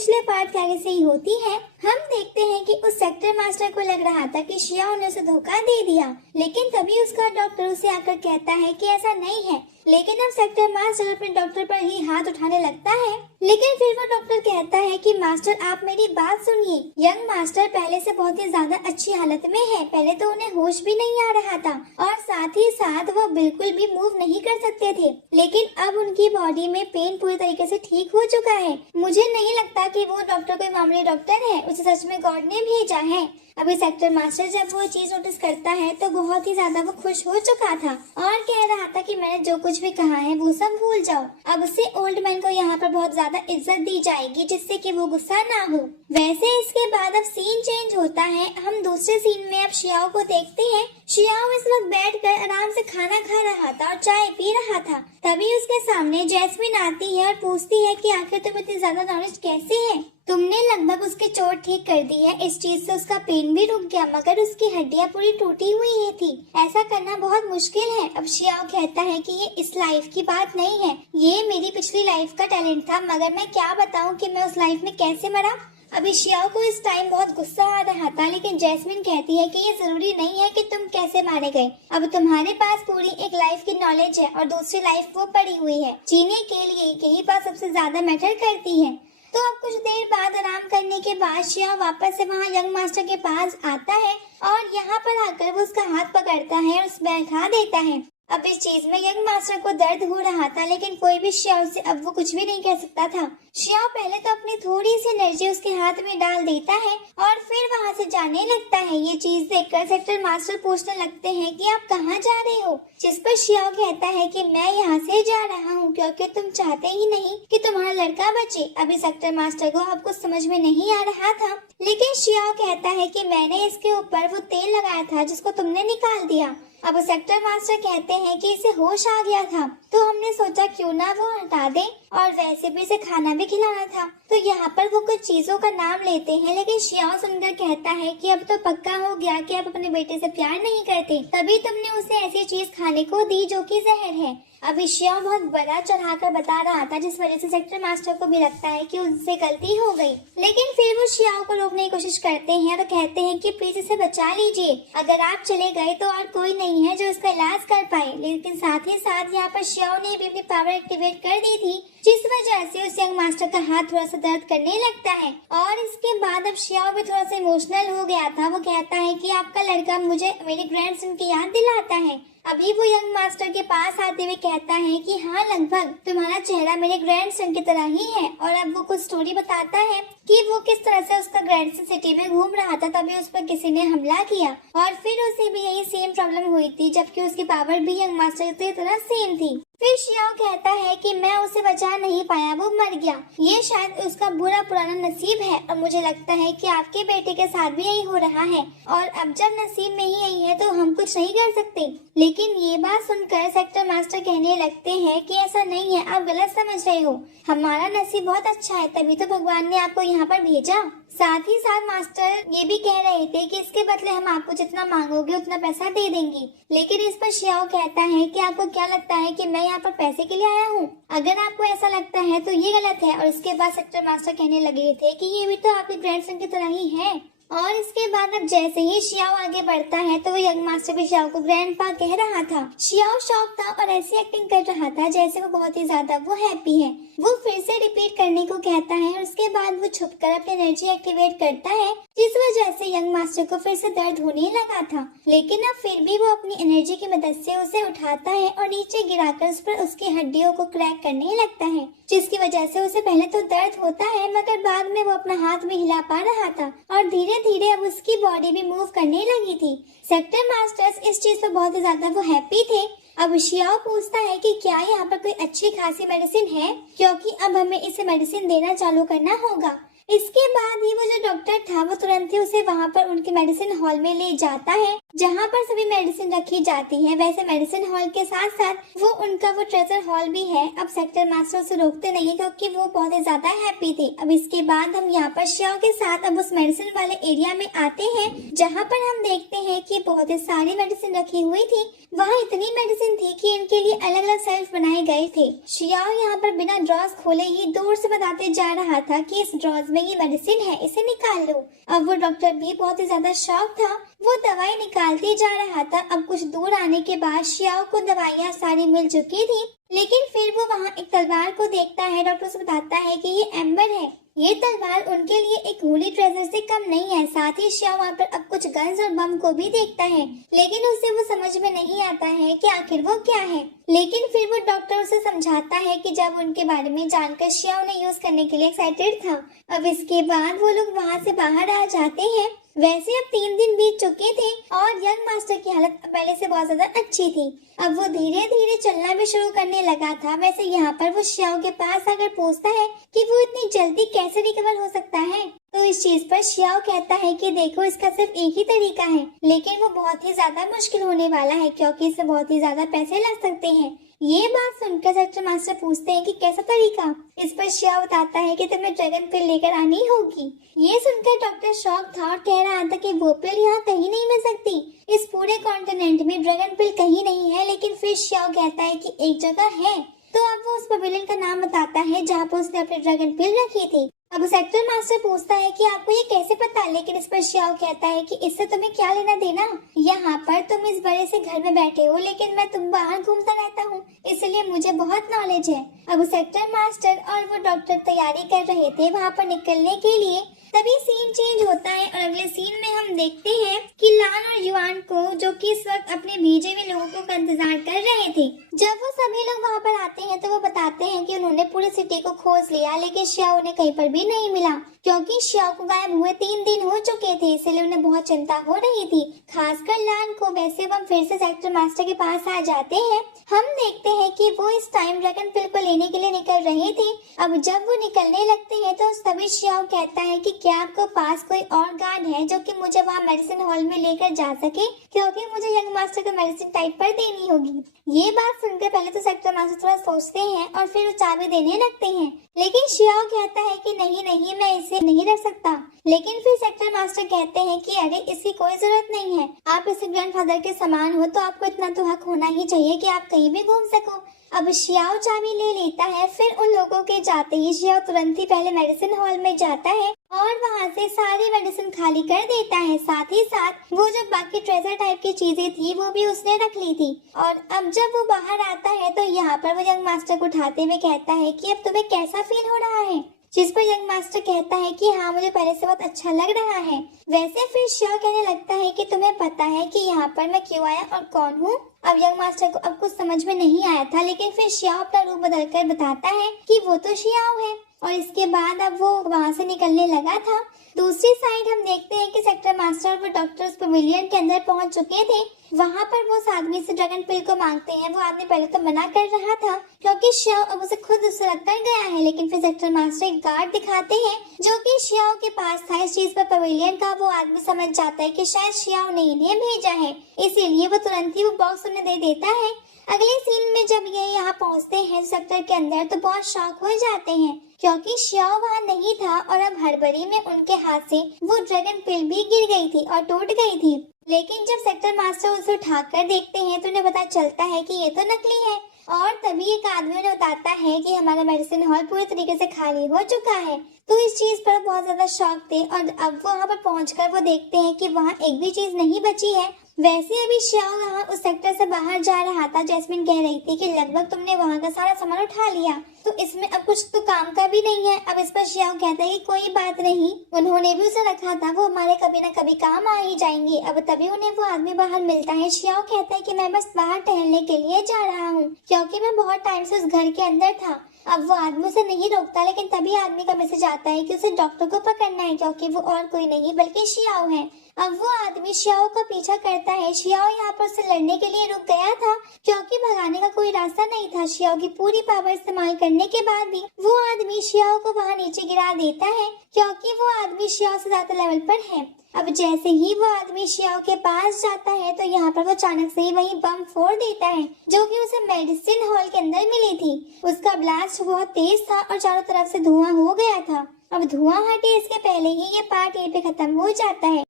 पिछले पार्ट के आगे से ही होती है। हम देखते हैं कि उस सेक्टर मास्टर को लग रहा था कि शियाओ ने उसे धोखा दे दिया, लेकिन तभी उसका डॉक्टर उसे आकर कहता है कि ऐसा नहीं है। लेकिन अब सेक्टर मास्टर अपने डॉक्टर पर ही हाथ उठाने लगता है, लेकिन फिर वो डॉक्टर कहता है कि मास्टर आप मेरी बात सुनिए। यंग मास्टर पहले से बहुत ही ज्यादा अच्छी हालत में है। पहले तो उन्हें होश भी नहीं आ रहा था और साथ ही साथ वो बिल्कुल भी मूव नहीं कर सकते थे, लेकिन अब उनकी बॉडी में पेन पूरी तरीके से ठीक हो चुका है। मुझे नहीं लगता कि वो डॉक्टर कोई मामूली डॉक्टर है, उसे सच में गॉड ने भेजा है। अभी सेक्टर मास्टर जब वो चीज नोटिस करता है तो बहुत ही ज्यादा वो खुश हो चुका था और कह रहा था कि मैंने जो कुछ भी कहा है वो सब भूल जाओ। अब उससे ओल्ड मैन को यहाँ पर बहुत ज्यादा इज्जत दी जाएगी जिससे कि वो गुस्सा ना हो। वैसे इसके बाद अब सीन चेंज होता है। हम दूसरे सीन में अब शियाओ को देखते हैं। शियाओ इस वक्त बैठकर आराम से खाना खा रहा था और चाय पी रहा था। तभी उसके सामने जैस्मिन आती है और पूछती है कि आखिर तुम इतनी ज्यादा नॉलेज कैसे है? तुमने लगभग उसकी चोट ठीक कर दी है, इस चीज से उसका पेन भी रुक गया, मगर उसकी हड्डियां पूरी टूटी हुई है थी। ऐसा करना बहुत मुश्किल है। अब शियाओ कहता है कि ये इस लाइफ की बात नहीं है, ये मेरी पिछली लाइफ का टैलेंट था, मगर मैं क्या बताऊं कि मैं उस लाइफ में कैसे मरा। अभी शियाओ को इस टाइम बहुत गुस्सा आ रहा था, लेकिन जैस्मिन कहती है कि ये जरूरी नहीं है कि तुम कैसे मारे गए। अब तुम्हारे पास पूरी एक लाइफ की नॉलेज है और दूसरी लाइफ वो पड़ी हुई है। जीने के लिए यही बात सबसे ज्यादा मैटर करती है। तो अब कुछ देर बाद आराम करने के बाद शियाओ वापस से वहाँ यंग मास्टर के पास आता है और यहाँ पर आकर वो उसका हाथ पकड़ता है और उस बैठा देता है। अब इस चीज में यंग मास्टर को दर्द हो रहा था, लेकिन कोई भी शियाओ से अब वो कुछ भी नहीं कह सकता था। शियाओ पहले तो अपनी थोड़ी सी एनर्जी उसके हाथ में डाल देता है और फिर वहाँ से जाने लगता है। ये चीज देखकर सेक्टर मास्टर पूछने लगते हैं कि आप कहाँ जा रहे हो, जिस पर शियाओ कहता है कि मैं यहाँ से जा रहा हूँ क्योंकि तुम चाहते ही नहीं कि तुम्हारा लड़का बचे। अभी सेक्टर मास्टर को अब कुछ समझ में नहीं आ रहा था, लेकिन शियाओ कहता है कि मैंने इसके ऊपर वो तेल लगाया था जिसको तुमने निकाल दिया। अब सेक्टर मास्टर कहते हैं कि इसे होश आ गया था, तो हमने सोचा क्यों ना वो हटा दे, और वैसे भी इसे खाना भी खिलाना था। तो यहाँ पर वो कुछ चीजों का नाम लेते हैं, लेकिन शियाओ सुनकर कहता है कि अब तो पक्का हो गया कि आप अपने बेटे से प्यार नहीं करते, तभी तुमने उसे ऐसी चीज खाने को दी जो कि जहर है। अभी शियाओ बहुत बड़ा चढ़ाकर बता रहा था, जिस वजह से सेक्टर मास्टर को भी लगता है कि उससे गलती हो गई, लेकिन फिर वो शियाओ को रोकने की कोशिश करते हैं और कहते हैं कि प्लीज इसे बचा लीजिए, अगर आप चले गए तो और कोई नहीं है जो इसका इलाज कर पाए। लेकिन साथ ही साथ यहाँ पर शियाओ ने भी अपनी पावर एक्टिवेट कर दी थी, जिस वजह से उस यंग मास्टर का हाथ थोड़ा सा दर्द करने लगता है। और इसके बाद अब शियाओ भी थोड़ा सा इमोशनल हो गया था। वो कहता है कि आपका लड़का मुझे मेरे ग्रैंडसन की याद दिलाता है। अभी वो यंग मास्टर के पास आते हुए कहता है कि हाँ, लगभग तुम्हारा चेहरा मेरे ग्रैंडसन की तरह ही है। और अब वो कुछ स्टोरी बताता है कि वो किस तरह से उसका ग्रैंडसन सिटी में घूम रहा था, तभी उस पर किसी ने हमला किया और फिर उसे भी यही सेम प्रॉब्लम हुई थी, जबकि उसकी पावर भी यंग मास्टर की तरह सेम थी। फिर शियाओ कहता है कि मैं उसे बचा नहीं पाया, वो मर गया, ये शायद उसका बुरा पुराना नसीब है और मुझे लगता है कि आपके बेटे के साथ भी यही हो रहा है, और अब जब नसीब में ही यही है तो हम कुछ नहीं कर सकते। लेकिन ये बात सुनकर सेक्टर मास्टर कहने लगते हैं कि ऐसा नहीं है, आप गलत समझ रहे हो, हमारा नसीब बहुत अच्छा है, तभी तो भगवान ने आपको यहाँ पर भेजा। साथ ही साथ मास्टर ये भी कह रहे थे कि इसके बदले हम आपको जितना मांगोगे उतना पैसा दे देंगे। लेकिन इस पर शियाओ कहता है कि आपको क्या लगता है कि मैं यहाँ पर पैसे के लिए आया हूँ? अगर आपको ऐसा लगता है तो ये गलत है। और इसके बाद सेक्टर मास्टर कहने लगे थे कि ये भी तो आपके ग्रैंडसन की तरह ही है। और इसके बाद अब जैसे ही शियाओ आगे बढ़ता है तो वो यंग मास्टर भी शियाओ को ग्रैंडपा कह रहा था। शियाओ शॉक था और ऐसी एक्टिंग कर रहा था जैसे वो बहुत ही ज्यादा वो हैप्पी है। वो फिर से रिपीट करने को कहता है और उसके बाद वो छुपकर अपनी एनर्जी एक्टिवेट करता है, जिस वजह से यंग मास्टर को फिर से दर्द होने लगा था। लेकिन अब फिर भी वो अपनी एनर्जी की मदद से उसे उठाता है और नीचे गिराकर उस पर उसकी हड्डियों को क्रैक करने लगता है, जिसकी वजह से उसे पहले तो दर्द होता है, मगर बाद में वो अपना हाथ भी हिला पा रहा था और धीरे धीरे अब उसकी बॉडी भी मूव करने लगी थी। सेक्टर मास्टर्स इस चीज पर बहुत ही ज्यादा वो हैप्पी थे। अब शियाओ पूछता है कि क्या यहाँ पर कोई अच्छी खासी मेडिसिन है, क्योंकि अब हमें इसे मेडिसिन देना चालू करना होगा। इसके बाद ही वो जो डॉक्टर था वो तुरंत ही उसे वहाँ पर उनके मेडिसिन हॉल में ले जाता है, जहाँ पर सभी मेडिसिन रखी जाती है। वैसे मेडिसिन हॉल के साथ साथ वो उनका वो ट्रेजर हॉल भी है। अब सेक्टर मास्टर उसे रोकते नहीं क्योंकि वो बहुत ही ज्यादा हैप्पी थे। अब इसके बाद हम यहाँ पर शियाओ के साथ अब उस मेडिसिन वाले एरिया में आते हैं, जहाँ पर हम देखते हैं कि बहुत ही सारी मेडिसिन रखी हुई थी। वहाँ इतनी मेडिसिन मेडिसिन थी कि इनके लिए अलग अलग सेल्फ बनाए गए थे। शियाओ यहाँ पर बिना ड्रॉज खोले ही दूर से बताते जा रहा था कि इस ड्रॉज में ये मेडिसिन है, इसे निकाल लो। अब वो डॉक्टर भी बहुत ही ज्यादा शॉक था, वो दवाई निकालते जा रहा था। अब कुछ दूर आने के बाद शियाओ को दवाइयाँ सारी मिल चुकी थी, लेकिन फिर वो वहाँ एक तलवार को देखता है। डॉक्टर उसे बताता है कि ये एम्बर है। ये तलवार उनके लिए एक होली ट्रेजर से कम नहीं है। साथ ही शियाओ वहाँ पर अब कुछ गन्स और बम को भी देखता है, लेकिन उसे वो समझ में नहीं आता है कि आखिर वो क्या है। लेकिन फिर वो डॉक्टर उसे समझाता है कि जब उनके बारे में जानकर शियाओ ने यूज करने के लिए एक्साइटेड था। अब इसके बाद वो लोग वहाँ से बाहर आ जाते हैं। वैसे अब 3 दिन बीत चुके थे और यंग मास्टर की हालत पहले से बहुत ज्यादा अच्छी थी। अब वो धीरे धीरे चलना भी शुरू करने लगा था। वैसे यहाँ पर वो शियाओ के पास आकर पूछता है कि वो इतनी जल्दी कैसे रिकवर हो सकता है। तो इस चीज पर शियाओ कहता है कि देखो, इसका सिर्फ एक ही तरीका है, लेकिन वो बहुत ही ज्यादा मुश्किल होने वाला है क्योंकि इससे बहुत ही ज्यादा पैसे लग सकते हैं। ये बात सुनकर सेक्टर मास्टर पूछते हैं कि कैसा तरीका। इस पर शियाओ बताता है कि तुम्हें ड्रैगन पिल लेकर आनी होगी। ये सुनकर डॉक्टर शॉक था और कह रहा था कि वो पिल यहाँ कहीं नहीं मिल सकती। इस पूरे कॉन्टिनेंट में ड्रैगन पिल कहीं नहीं है। लेकिन फिर शियाओ कहता है कि एक जगह है। तो अब वो उस पवेलियन का नाम बताता है जहाँ पर उसने अपनी ड्रैगन पिल रखी थी। अब सेक्टर मास्टर पूछता है कि आपको ये कैसे पता, लेकिन इस पर शियाओ कहता है कि इससे तुम्हें क्या लेना देना। यहाँ पर तुम इस बड़े से घर में बैठे हो, लेकिन मैं तुम बाहर घूमता रहता हूँ, इसलिए मुझे बहुत नॉलेज है। अब सेक्टर मास्टर और वो डॉक्टर तैयारी कर रहे थे वहाँ पर निकलने के लिए। तभी सीन चेंज होता है और अगले सीन में हम देखते हैं कि लान और युआन को, जो कि इस वक्त अपने भेजे हुए लोगों का इंतजार कर रहे थे, जब वो सभी लोग वहाँ पर आते हैं तो वो बताते हैं कि उन्होंने पूरी सिटी को खोज लिया, लेकिन शियाओ उन्हें कहीं पर भी नहीं मिला क्योंकि शियाओ को गायब हुए 3 दिन हो चुके थे, इसलिए उन्हें बहुत चिंता हो रही थी, खासकर लान को। वैसे हम फिर से सेक्टर मास्टर के पास आ जाते हैं। हम देखते हैं कि वो इस टाइम ड्रैगन पिल को लेने के लिए निकल रहे थे। अब जब वो निकलने लगते हैं तो तभी शियाओ कहता है कि क्या आपको पास कोई और गार्ड है जो कि मुझे वहाँ मेडिसिन हॉल में लेकर जा सके, क्योंकि मुझे यंग मास्टर को मेडिसिन टाइप पर देनी होगी। ये बात सुनकर पहले तो सेक्टर मास्टर थोड़ा सोचते हैं और फिर वो चाबी देने लगते हैं, लेकिन शियाओ कहता है कि नहीं नहीं, मैं इसे नहीं रख सकता। लेकिन फिर सेक्टर मास्टर कहते हैं कि अरे इसकी कोई जरूरत नहीं है, आप इस ग्रैंडफादर के समान हो तो आपको इतना तो हक होना ही चाहिए कि आप कहीं भी घूम सको। अब शियाओ चाबी ले लेता है। फिर उन लोगों के जाते ही शियाओ तुरंत ही पहले मेडिसिन हॉल में जाता है और वहाँ से सारी मेडिसिन खाली कर देता है। साथ ही साथ वो जो बाकी ट्रेजर टाइप की चीजें थी वो भी उसने रख ली थी। और अब जब वो बाहर आता है तो यहाँ पर वो यंग मास्टर को उठाते हुए कहता है कि अब तुम्हें कैसा फील हो रहा है, जिस पर यंग मास्टर कहता है कि हाँ, मुझे पहले से बहुत अच्छा लग रहा है। वैसे फिर शियाओ कहने लगता है कि तुम्हें पता है कि यहाँ पर मैं क्यों आया और कौन हूँ। अब यंग मास्टर को अब कुछ समझ में नहीं आया था, लेकिन फिर शियाओ अपना रूप बदलकर बताता है कि वो तो शियाओ है। और इसके बाद अब वो वहाँ से निकलने लगा था। दूसरी साइड हम देखते हैं कि सेक्टर मास्टर और वो डॉक्टर उस पवेलियन के अंदर पहुंच चुके थे। वहाँ पर वो उस आदमी से ड्रैगन पिल को मांगते हैं। वो आदमी पहले तो मना कर रहा था क्योंकि शियाओ अब उसे खुद उससे रख कर गया है, लेकिन फिर सेक्टर मास्टर एक गार्ड दिखाते हैं जो कि शियाओ के पास था। इस चीज पर पवेलियन का वो आदमी समझ जाता है कि शायद शियाओ ने इन्हें भेजा है, इसीलिए वो तुरंत ही वो बॉक्स उन्हें दे देता है। अगले सीन में जब ये यहाँ पहुँचते हैं सेक्टर के अंदर तो बहुत शॉक हो जाते हैं क्योंकि शियाओ वहाँ नहीं था और अब हड़बड़ी में उनके हाथ से वो ड्रैगन पिल भी गिर गई थी और टूट गई थी। लेकिन जब सेक्टर मास्टर उसे उठाकर देखते हैं तो उन्हें पता चलता है कि ये तो नकली है। और तभी एक आदमी उन्हें बताता है कि हमारा मेडिसिन हॉल पूरी तरीके से खाली हो चुका है। तो इस चीज पर बहुत ज्यादा शॉक थे और अब वहाँ पर पहुंचकर वो देखते हैं कि वहाँ एक भी चीज नहीं बची है। वैसे अभी शियाओ वहाँ उस सेक्टर से बाहर जा रहा था। जैस्मिन कह रही थी कि लगभग तुमने वहाँ का सारा सामान उठा लिया, तो इसमें अब कुछ तो काम का भी नहीं है। अब इस पर शियाओ कहता है कि कोई बात नहीं, उन्होंने भी उसे रखा था, वो हमारे कभी न कभी काम आ ही जाएंगे। अब तभी उन्हें वो आदमी बाहर मिलता है। शियाओ कहता है कि मैं बस बाहर टहलने के लिए जा रहा हूँ क्योंकि मैं बहुत टाइम से उस घर के अंदर था। अब वो आदमी उसे नहीं रोकता, लेकिन तभी आदमी का मैसेज आता है कि उसे डॉक्टर को पकड़ना है क्योंकि वो और कोई नहीं बल्कि शियाओ है। अब वो आदमी शियाओ का पीछा करता है। शियाओ यहाँ पर उससे लड़ने के लिए रुक गया था क्योंकि भगाने का कोई रास्ता नहीं था। शियाओ की पूरी पावर इस्तेमाल करने के बाद भी वो आदमी शियाओ को वहाँ नीचे गिरा देता है क्योंकि वो आदमी शियाओ से ज्यादा लेवल पर है। अब जैसे ही वो आदमी शियाओ के पास जाता है तो यहाँ पर वो अचानक से ही वही बम फोड़ देता है जो कि उसे मेडिसिन हॉल के अंदर मिली थी। उसका ब्लास्ट बहुत तेज था और चारों तरफ से धुआं हो गया था। अब धुआं हटे इसके पहले ही ये पार्ट यहीं पे खत्म हो जाता है।